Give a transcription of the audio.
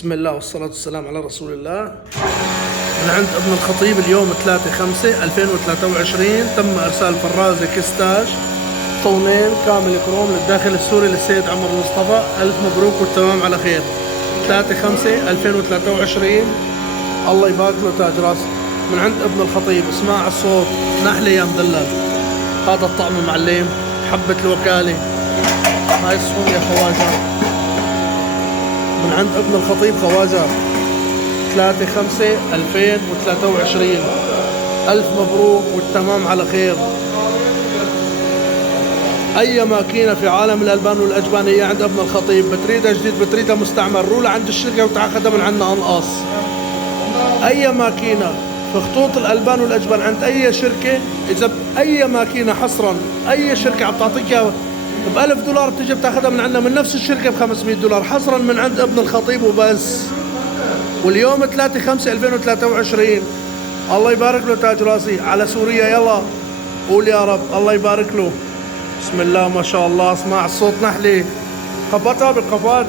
بسم الله والصلاة والسلام على رسول الله. من عند ابن الخطيب اليوم 3/5/2023 تم إرسال فرازة كستاج طونين كامل كروم للداخل السوري للسيد عمر مصطفى. ألف مبروك والتمام على خير. 3/5/2023. الله يبارك له تاج راسه. من عند ابن الخطيب. اسمع الصوت نحلة يا مدلل. هذا الطعم معلم. حبة الوكالة. هاي الصوم يا خواجة. من عند ابن الخطيب خواجة. 3/5/2023. ألف مبروك والتمام على خير. أي ماكينة في عالم الألبان والأجبانية عند ابن الخطيب بتريدها جديد بتريدها مستعمل روح عند الشركة وتاخذها من عندنا أنقاص. أي ماكينة في خطوط الألبان والأجبان عند أي شركة، إذا أي ماكينة حصرا أي شركة عم تعطيك إياها ب$1000 بتجي بتاخذها من عندنا من نفس الشركة ب$500 حصرا من عند ابن الخطيب وبس. واليوم 3/5/2023. الله يبارك له تاج راسي على سوريا. يلا قول يا رب. الله يبارك له. بسم الله ما شاء الله. اسمع الصوت نحلي. قبطها بالقبات.